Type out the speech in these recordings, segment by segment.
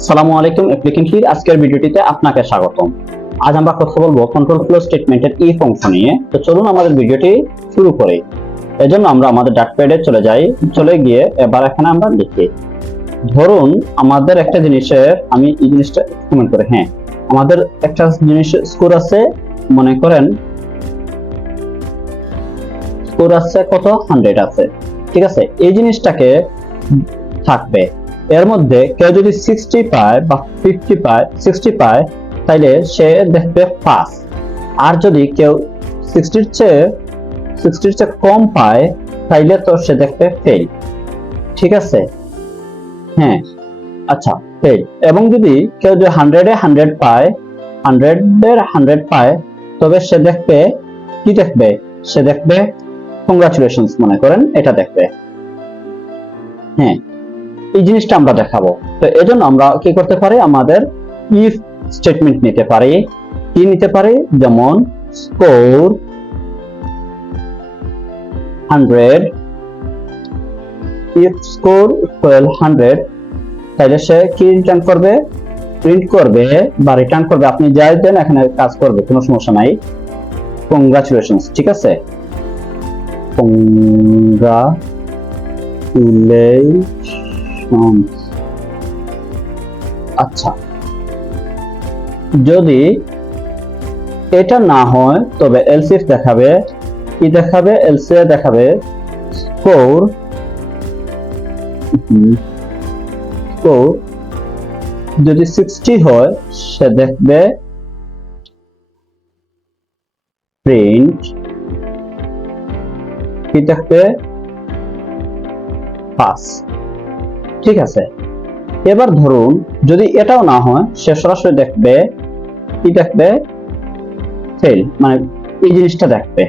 আসসালামু আলাইকুম অ্যাপ্লিকেন্টলির আজকের ভিডিওটিতে আপনাকে স্বাগতম। আজ আমরা কথা বলবো কন্ট্রোল ফ্লো স্টেটমেন্টের ইফ অংশ নিয়ে। তো চলুন আমাদের ভিডিওটি শুরু করি। এজন্য আমরা আমাদের ডাটপ্যাডে চলে গিয়ে এবার এখানে আমরা লিখি, ধরুন আমাদের একটা জিনিসের আমি এই জিনিসটা কমেন্ট করে আমাদের একটা জিনিস স্কোর আছে, মনে করেন স্কোর আছে কত 100 আছে, ঠিক আছে। এই জিনিসটাকে থাকবে, এর মধ্যে কেউ যদি 60 পায় বা 50 পায়, 60 পায়, তাইলে সে দেখবে পাস। আর যদি কেউ 60 এর চেয়ে কম পায়, তাইলে তো সে দেখবে ফেল, ঠিক আছে। আচ্ছা, ফেল। এবং যদি কেউ 100 এ 100 পায়, 100 পায়, তবে সে দেখবে কি দেখবে, সে দেখবে কংগ্রাচুলেশনস, মনে করেন এটা দেখবে। এই জিনিসটা আমরা দেখাবো। তো এজন্য আমরা কি করতে পারি, আমাদের ইফ স্টেটমেন্ট নিতে পারি। কি নিতে পারি, যেমন স্কোর 100, ইফ স্কোর ইকুয়াল 100, তাহলে সে কি রিটার্ন করবে, প্রিন্ট করবে বা রিটার্ন করবে, আপনি যাই দেন এখানে কাজ করবে, কোনো সমস্যা নাই, কংগ্রাচুলেশনস, ঠিক আছে। আচ্ছা, যদি এটা না হয় তবে এলস ইফ দেখাবে, কি দেখাবে, এলস এ দেখাবে স্কোর যদি 60 হয়, সে দেখবে প্রিন্ট, কি দেখবে, পাস, ঠিক আছে। এবার ধরুন যদি এটাও না হয়, সে সরাসরি দেখবে, কি দেখবে, ফেল, মানে এই জিনিসটা দেখবে।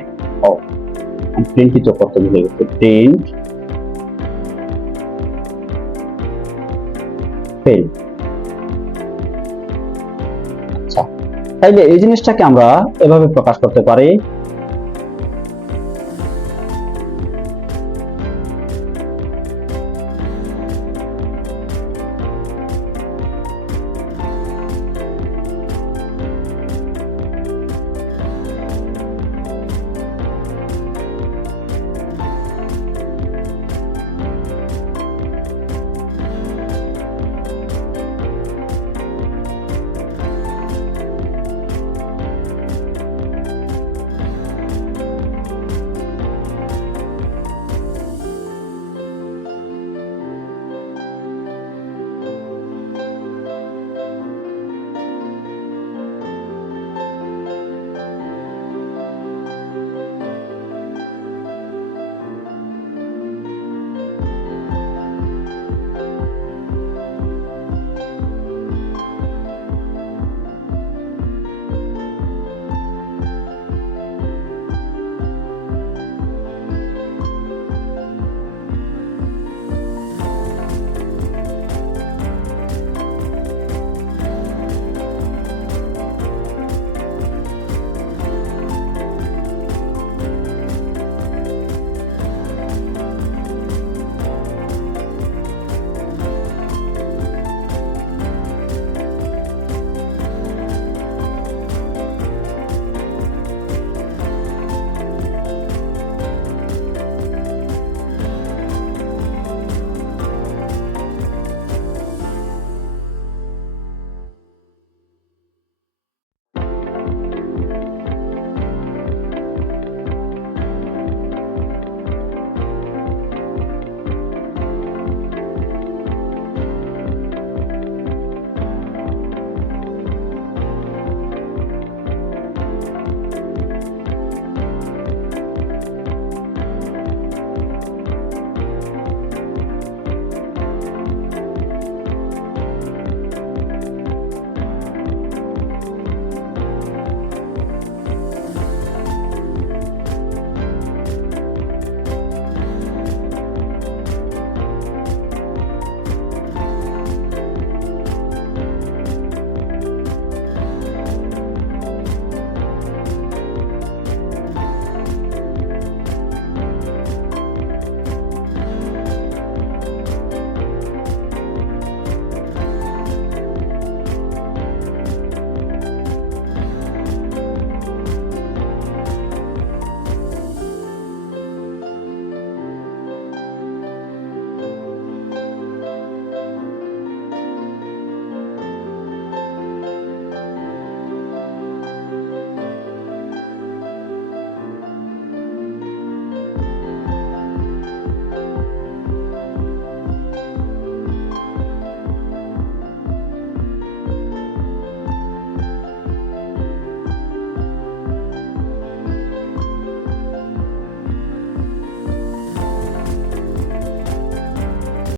ও প্রিন্টই তো করতে ভুলে গেছে, প্রিন্ট ফেল। আচ্ছা, তাইলে এই জিনিসটাকে আমরা এভাবে প্রকাশ করতে পারি,